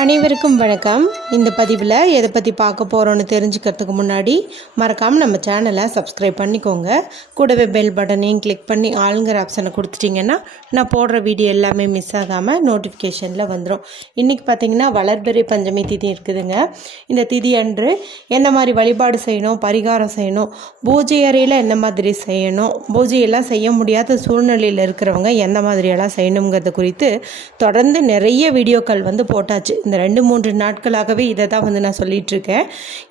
அனைவருக்கும் வணக்கம். இந்த பதிவில் எதை பற்றி பார்க்க போகிறோன்னு தெரிஞ்சுக்கிறதுக்கு முன்னாடி மறக்காமல் நம்ம சேனலை சப்ஸ்கிரைப் பண்ணிக்கோங்க. கூடவே பெல் பட்டனையும் கிளிக் பண்ணி ஆளுங்கிற ஆப்ஷனை கொடுத்துட்டிங்கன்னா நான் போடுற வீடியோ எல்லாமே மிஸ் ஆகாமல் நோட்டிஃபிகேஷனில் வந்துடும் இன்றைக்கி பார்த்தீங்கன்னா வளர்பிறை பஞ்சமி திதி இருக்குதுங்க. இந்த திதி அன்று என்ன மாதிரி வழிபாடு செய்யணும் பரிகாரம் செய்யணும் பூஜை அறையில் எந்த மாதிரி செய்யணும் பூஜையெல்லாம் செய்ய முடியாத சூழ்நிலையில் இருக்கிறவங்க எந்த மாதிரியெல்லாம் செய்யணுங்கிறது குறித்து தொடர்ந்து நிறைய வீடியோக்கள் வந்து போட்டாச்சு. இந்த ரெண்டு மூன்று நாட்களாகவே இதை தான் வந்து நான் சொல்லிகிட்ருக்கேன் இருக்கேன்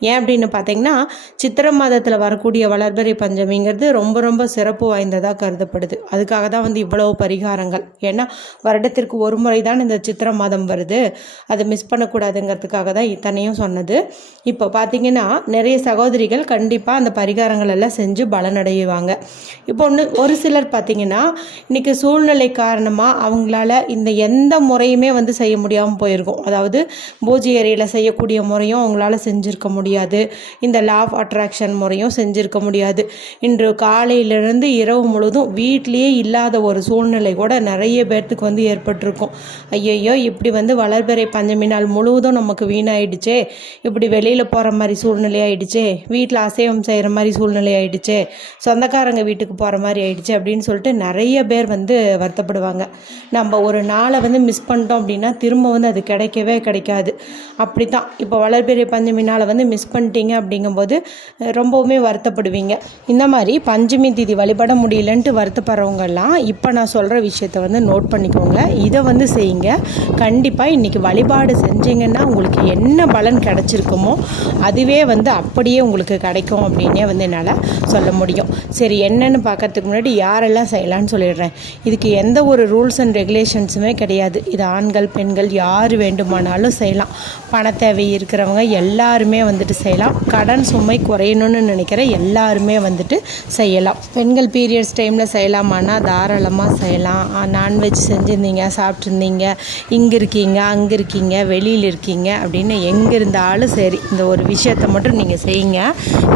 ஏன் அப்படின்னு பார்த்தீங்கன்னா சித்திரை மாதத்தில் வரக்கூடிய வளர்பறை பஞ்சமிங்கிறது ரொம்ப ரொம்ப சிறப்பு வாய்ந்ததாக கருதப்படுது. அதுக்காக தான் வந்து இவ்வளவு பரிகாரங்கள். ஏன்னா வருடத்திற்கு ஒரு முறை தான் இந்த சித்திரை மாதம் வருது. அதை மிஸ் பண்ணக்கூடாதுங்கிறதுக்காக தான் இத்தனையும் சொன்னது. இப்போ பார்த்தீங்கன்னா நிறைய சகோதரிகள் கண்டிப்பாக அந்த பரிகாரங்கள் எல்லாம் செஞ்சு பலனடைவாங்க. இப்போ ஒன்று ஒரு சிலர் பார்த்தீங்கன்னா இன்றைக்கி சூழ்நிலை காரணமாக அவங்களால இந்த எந்த முறையுமே வந்து செய்ய முடியாமல் போயிருக்கும். அதாவது பூஜை அறையில் செய்யக்கூடிய முறையும் அவங்களால செஞ்சுருக்க முடியாது. இந்த லா ஆஃப் அட்ராக்ஷன் முறையும் செஞ்சுருக்க முடியாது. இன்று காலையிலிருந்து இரவு முழுதும் வீட்லேயே இல்லாத ஒரு சூழ்நிலை கூட நிறைய பேர்த்துக்கு வந்து ஏற்பட்டிருக்கும். ஐயையோ இப்படி வந்து வளர்பிறை பஞ்சமி நாள் முழுவதும் நமக்கு வீணாயிடுச்சே. இப்படி வெளியில் போகிற மாதிரி சூழ்நிலை ஆயிடுச்சே. வீட்டில் அசைவம் செய்கிற மாதிரி சூழ்நிலை ஆயிடுச்சே. சொந்தக்காரங்க வீட்டுக்கு போகிற மாதிரி ஆயிடுச்சு அப்படின்னு சொல்லிட்டு நிறைய பேர் வந்து வருத்தப்படுவாங்க. நம்ம ஒரு நாளை வந்து மிஸ் பண்ணிட்டோம் அப்படின்னா திரும்ப வந்து அது கிடைக்கவே கிடைக்காது. அப்படி தான் இப்போ வளர்பிறை பஞ்சமினால் வந்து மிஸ் பண்ணிட்டீங்க அப்படிங்கும்போது ரொம்பவுமே வருத்தப்படுவீங்க. இந்த மாதிரி பஞ்சமி திதி வழிபட முடியலன்ட்டு வருத்தப்படுறவங்கெல்லாம் இப்போ நான் சொல்கிற விஷயத்த வந்து நோட் பண்ணிக்கோங்க. இதை வந்து செய்யுங்க. கண்டிப்பாக இன்றைக்கி வழிபாடு செஞ்சீங்கன்னா உங்களுக்கு என்ன பலன் கிடச்சிருக்குமோ அதுவே வந்து அப்படியே உங்களுக்கு கிடைக்கும் அப்படின்னே வந்து என்னால் சொல்ல முடியும். சரி என்னன்னு பார்க்கறதுக்கு முன்னாடி யாரெல்லாம் செய்யலான்னு சொல்லிடுறேன். இதுக்கு எந்த ஒரு ரூல்ஸ் அண்ட் ரெகுலேஷன்ஸுமே கிடையாது. இது ஆண்கள் பெண்கள் யார் வேண்டுமானாலும் செய்யலாம். பண தேவை இருக்கிறவங்க எல்லாருமே வந்துட்டு செய்யலாம். கடன் சுமை குறையணும்னு நினைக்கிற எல்லாருமே வந்துட்டு செய்யலாம். பெண்கள் பீரியட்ஸ் டைமில் செய்யலாமான்னா தாராளமாக செய்யலாம். நான்வெஜ் செஞ்சுருந்தீங்க சாப்பிட்ருந்தீங்க இங்கே இருக்கீங்க அங்கே இருக்கீங்க வெளியில் இருக்கீங்க அப்படின்னு எங்கே இருந்தாலும் சரி இந்த ஒரு விஷயத்தை மட்டும் நீங்கள் செய்யுங்க.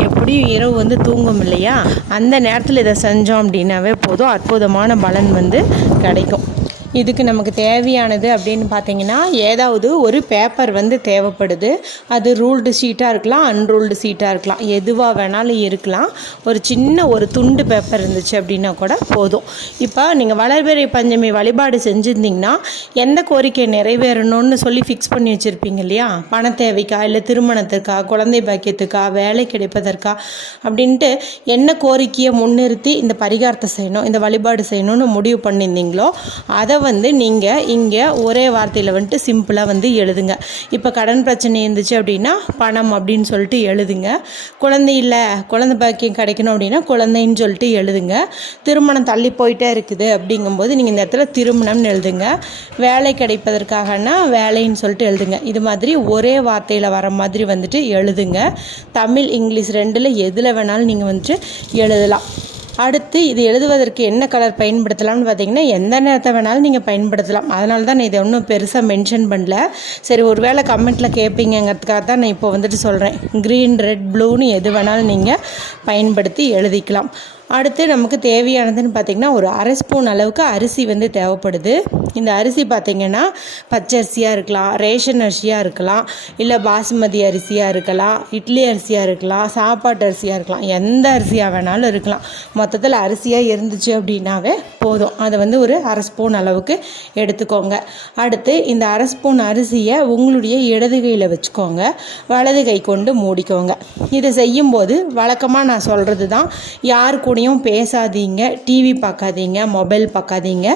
எப்படியும் இரவு வந்து தூங்கும் இல்லையா? அந்த நேரத்தில் இதை செஞ்சோம் அப்படின்னாவே போதும். அற்புதமான பலன் வந்து கிடைக்கும். இதுக்கு நமக்கு தேவையானது அப்படின்னு பார்த்தீங்கன்னா ஏதாவது ஒரு பேப்பர் வந்து தேவைப்படுது. அது ரூல்டு ஷீட்டாக இருக்கலாம் அன்ரூல்டு ஷீட்டாக இருக்கலாம். எதுவாக வேணாலும் இருக்கலாம். ஒரு சின்ன ஒரு துண்டு பேப்பர் இருந்துச்சு அப்படின்னா கூட போதும். இப்போ நீங்கள் வளர்பிறை பஞ்சமி வழிபாடு செஞ்சுருந்தீங்கன்னா எந்த கோரிக்கை நிறைவேறணும்னு சொல்லி ஃபிக்ஸ் பண்ணி வச்சுருப்பீங்க இல்லையா? பண தேவைக்கா இல்லை திருமணத்துக்கா குழந்தை பாக்கியத்துக்கா வேலை கிடைப்பதற்கா அப்படின்ட்டு என்ன கோரிக்கையை முன்னிறுத்தி இந்த பரிகாரத்தை செய்யணும் இந்த வழிபாடு செய்யணும்னு முடிவு பண்ணியிருந்தீங்களோ அதை வந்து நீங்கள் இங்கே ஒரே வார்த்தையில் வந்துட்டு சிம்பிளாக வந்து எழுதுங்க. இப்போ கடன் பிரச்சனை இருந்துச்சு அப்படின்னா பணம் அப்படின்னு சொல்லிட்டு எழுதுங்க. குழந்தை இல்லை குழந்தை பாக்கியம் கிடைக்கணும் அப்படின்னா குழந்தைன்னு சொல்லிட்டு எழுதுங்க. திருமணம் தள்ளி போயிட்டே இருக்குது அப்படிங்கும்போது நீங்கள் இந்த இடத்துல திருமணம்னு எழுதுங்க. வேலை கிடைப்பதற்காகனா வேலைன்னு சொல்லிட்டு எழுதுங்க. இது மாதிரி ஒரே வார்த்தையில் வர மாதிரி வந்துட்டு எழுதுங்க. தமிழ் இங்கிலீஷ் ரெண்டில் எதில் வேணாலும் நீங்கள் வந்துட்டு எழுதலாம். அடுத்து இது எழுதுவதற்கு என்ன கலர் பயன்படுத்தலாம்னு பார்த்தீங்கன்னா எந்த நேரத்தை வேணாலும் நீங்கள் பயன்படுத்தலாம். அதனால தான் நான் இதை ஒன்றும் பெருசாக மென்ஷன் பண்ணல. சரி ஒரு வேளை கமெண்ட்டில் கேட்பீங்கிறதுக்காக தான் நான் இப்போ வந்துட்டு சொல்கிறேன் க்ரீன் ரெட் ப்ளூன்னு எது வேணாலும் நீங்கள் பயன்படுத்தி எழுதிக்கலாம். அடுத்து நமக்கு தேவையானதுன்னு பார்த்திங்கன்னா ஒரு அரை ஸ்பூன் அளவுக்கு அரிசி வந்து தேவைப்படுது. இந்த அரிசி பார்த்திங்கன்னா பச்சரிசியாக இருக்கலாம் ரேஷன் அரிசியாக இருக்கலாம் இல்லை பாசுமதி அரிசியாக இருக்கலாம் இட்லி அரிசியாக இருக்கலாம் சாப்பாட்டு அரிசியாக இருக்கலாம் எந்த அரிசியாக வேணாலும் இருக்கலாம். மொத்தத்தில் அரிசியாக இருந்துச்சு அப்படின்னாவே போதும். அதை வந்து ஒரு அரை ஸ்பூன் அளவுக்கு எடுத்துக்கோங்க. அடுத்து இந்த அரை ஸ்பூன் அரிசியை உங்களுடைய இடது கையில் வச்சுக்கோங்க. வலது கை கொண்டு மூடிக்கோங்க. இதை செய்யும்போது வழக்கமாக நான் சொல்கிறது தான் யார் கூட யாரோடையும் பேசாதீங்க டிவி பார்க்காதீங்க மொபைல் பார்க்காதீங்க.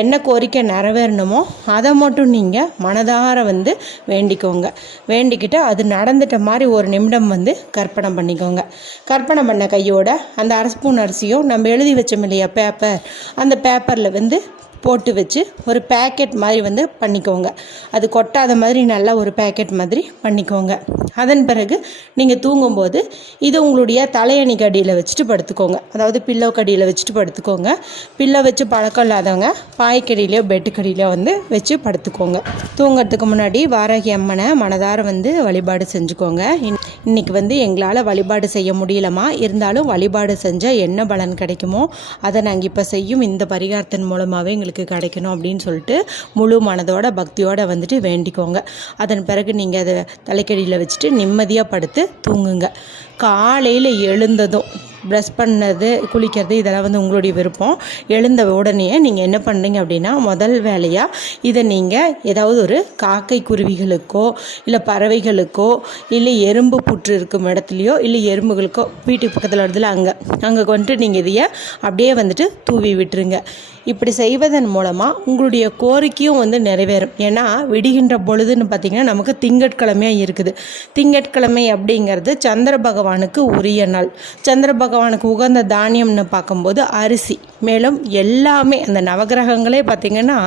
என்ன கோரிக்கை நிறைவேறணுமோ அதை மட்டும் நீங்கள் மனதார வந்து வேண்டிக்கோங்க. வேண்டிக்கிட்டு அது நடந்துட்ட மாதிரி ஒரு நிமிடம் வந்து கற்பனை பண்ணிக்கோங்க. கற்பனை பண்ண கையோட அந்த அரை ஸ்பூன் அரிசியும் நம்ம எழுதி வச்சோம் இல்லையா பேப்பர் அந்த பேப்பரில் வந்து போட்டு வச்சு ஒரு பேக்கெட் மாதிரி வந்து பண்ணிக்கோங்க. அது கொட்டாத மாதிரி நல்லா ஒரு பேக்கெட் மாதிரி பண்ணிக்கோங்க. அதன் பிறகு நீங்கள் தூங்கும்போது இது உங்களுடைய தலையணி கடியில் வச்சுட்டு படுத்துக்கோங்க. அதாவது பில்லோ கடியில் வச்சுட்டு படுத்துக்கோங்க. பில்லோ வச்சு பழக்கம் இல்லாதவங்க பாய்க்கடியிலையோ பெட்டுக்கடியிலையோ வந்து வச்சு படுத்துக்கோங்க. தூங்குறதுக்கு முன்னாடி வாராகி அம்மனை மனதார வந்து வழிபாடு செஞ்சுக்கோங்க. இன்- இன்னைக்கு வந்து எங்களால் வழிபாடு செய்ய முடியலமா? இருந்தாலும் வழிபாடு செஞ்சால் என்ன பலன் கிடைக்குமோ அதை நாங்கள் இப்போ செய்யும் இந்த பரிகாரத்தின் மூலமாகவே எங்களுக்கு உங்களுக்கு கிடைக்கணும் அப்படின்னு சொல்லிட்டு முழு மனதோட பக்தியோட வந்துட்டு வேண்டிக்கோங்க. அதன் பிறகு நீங்கள் அதை தலைக்கடியில் வச்சுட்டு நிம்மதியாக படுத்து தூங்குங்க. காலையில் எழுந்ததும் ப்ரெஷ் பண்ணது குளிக்கிறது இதெல்லாம் வந்து உங்களுடைய விருப்பம். எழுந்த உடனே நீங்கள் என்ன பண்ணுறீங்க அப்படின்னா முதல் வேலையாக இதை நீங்கள் ஏதாவது ஒரு காக்கை குருவிகளுக்கோ இல்லை பறவைகளுக்கோ இல்லை எறும்பு புற்று இருக்கும் இடத்துலையோ இல்லை எறும்புகளுக்கோ வீட்டுக்கு பக்கத்தில் இடத்துல அங்கே அங்கே வந்துட்டு நீங்கள் இதையே அப்படியே வந்துட்டு தூவி விட்டுருங்க. இப்படி செய்வதன் மூலமாக உங்களுடைய கோரிக்கையும் வந்து நிறைவேறும். ஏன்னா விடுகின்ற பொழுதுன்னு பார்த்திங்கன்னா நமக்கு திங்கட்கிழமையாக இருக்குது. திங்கட்கிழமை அப்படிங்கிறது சந்திர பகவானுக்கு உரிய நாள். சந்திர பகவானுக்கு உகந்த தானியம்னு பார்க்கும்போது அரிசி. மேலும் எல்லாமே அந்த நவகிரகங்களே பார்த்திங்கன்னா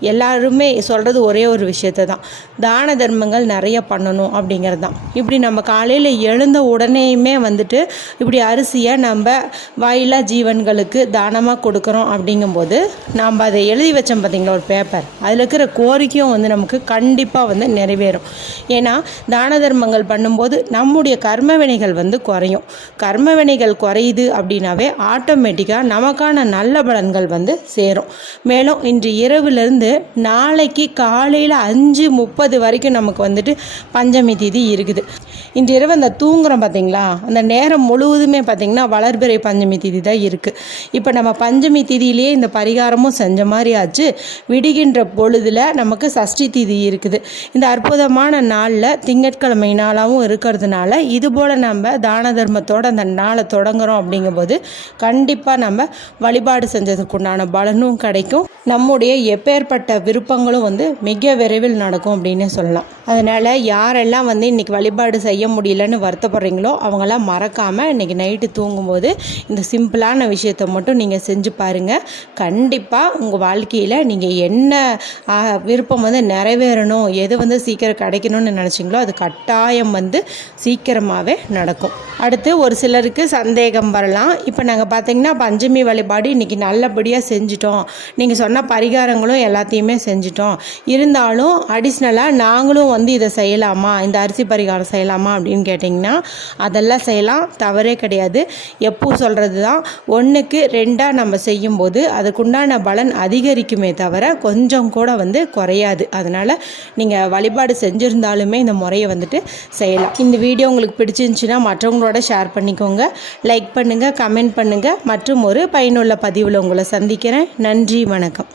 எல்லாருமே சொல்கிறது ஒரே ஒரு விஷயத்தை தான். தான தர்மங்கள் நிறைய பண்ணணும் அப்படிங்கிறது தான். இப்படி நம்ம காலையில் எழுந்த உடனேயுமே வந்துட்டு இப்படி அரிசியை நம்ம வாயிலா ஜீவன்களுக்கு தானமாக கொடுக்குறோம் அப்படிங்கும்போது நாம் அதை எழுதி வச்சோம் பார்த்திங்களா ஒரு பேப்பர் அதில் இருக்கிற கோரிக்கையும் வந்து நமக்கு கண்டிப்பாக வந்து நிறைவேறும். ஏன்னா தான தர்மங்கள் பண்ணும்போது நம்முடைய கர்ம வினைகள் வந்து குறையும். கர்ம வினைகள் குறையுது அப்படின்னாவே ஆட்டோமேட்டிக்காக நமக்கான நல்ல பலன்கள் வந்து சேரும். மேலும் இன்று இரவுலேருந்து நாளைக்கு காலையில் அஞ்சு முப்பது வரைக்கும் நமக்கு வந்துட்டு பஞ்சமி திதி இருக்குது. இன்று இரவு அந்த தூங்குறோம் பார்த்தீங்களா அந்த நேரம் முழுவதுமே பார்த்திங்கன்னா வளர்பிறை பஞ்சமி திதி தான் இருக்குது இப்போ நம்ம பஞ்சமி திதியிலேயே இந்த பரிகாரமும் செஞ்ச மாதிரி ஆச்சு. விடுகின்ற பொழுதில் நமக்கு சஷ்டி திதி இருக்குது. இந்த அற்புதமான நாளில் திங்கட்கிழமை நாளாகவும் இருக்கிறதுனால இது போல் நம்ம தான தர்மத்தோடு அந்த நாளை தொடங்குறோம் அப்படிங்கும்போது கண்டிப்பாக நம்ம வழிபாடு செஞ்சதுக்குண்டான பலனும் கிடைக்கும். நம்முடைய எப்பேற்பட்ட விருப்பங்களும் வந்து மிக விரைவில் நடக்கும் அப்படின்னு சொல்லலாம். அதனால் யாரெல்லாம் வந்து இன்றைக்கி வழிபாடு செய்ய முடியலன்னு வருத்தப்படுறீங்களோ அவங்களாம் மறக்காமல் இன்றைக்கி நைட்டு தூங்கும்போது இந்த சிம்பிளான விஷயத்தை மட்டும் நீங்கள் செஞ்சு பாருங்கள் கண்டிப்பாக உங்கள் வாழ்க்கையில் நீங்கள் என்ன விருப்பம் வந்து நிறைவேறணும் எது வந்து சீக்கிரம் கிடைக்கணும்னு நினச்சிங்களோ அது கட்டாயம் வந்து சீக்கிரமாகவே நடக்கும். அடுத்து ஒரு சிலருக்கு சந்தேகம் வரலாம். இப்போ நாங்கள் பார்த்தீங்கன்னா பஞ்சமி வழிபாடு இன்றைக்கி நல்லபடியாக செஞ்சிட்டோம். நீங்கள் சொன்ன பரிகாரங்களும் எல்லாத்தையுமே செஞ்சிட்டோம். இருந்தாலும் அடிஷ்னலாக நாங்களும் வந்து இதை செய்யலாமா? இந்த அரிசி பரிகாரம் செய்யலாமா? அப்படின்னு கேட்டிங்கன்னா அதெல்லாம் செய்யலாம். தவறே கிடையாது. எப்போ சொல்கிறது தான் ஒன்றுக்கு ரெண்டாக நம்ம செய்யும்போது அதுக்குண்டான பலன் அதிகரிக்குமே தவிர கொஞ்சம் கூட வந்து குறையாது. அதனால் நீங்கள் வழிபாடு செஞ்சுருந்தாலுமே இந்த முறையை வந்துட்டு செய்யலாம். இந்த வீடியோ உங்களுக்கு பிடிச்சிருந்துச்சின்னா மற்றவங்களோட ஷேர் பண்ணிக்கோங்க. லைக் பண்ணுங்கள் கமெண்ட் பண்ணுங்கள் மற்றும் ஒரு பயனுள்ள பதிவில் உங்களை சந்திக்கிறேன். நன்றி வணக்கம்.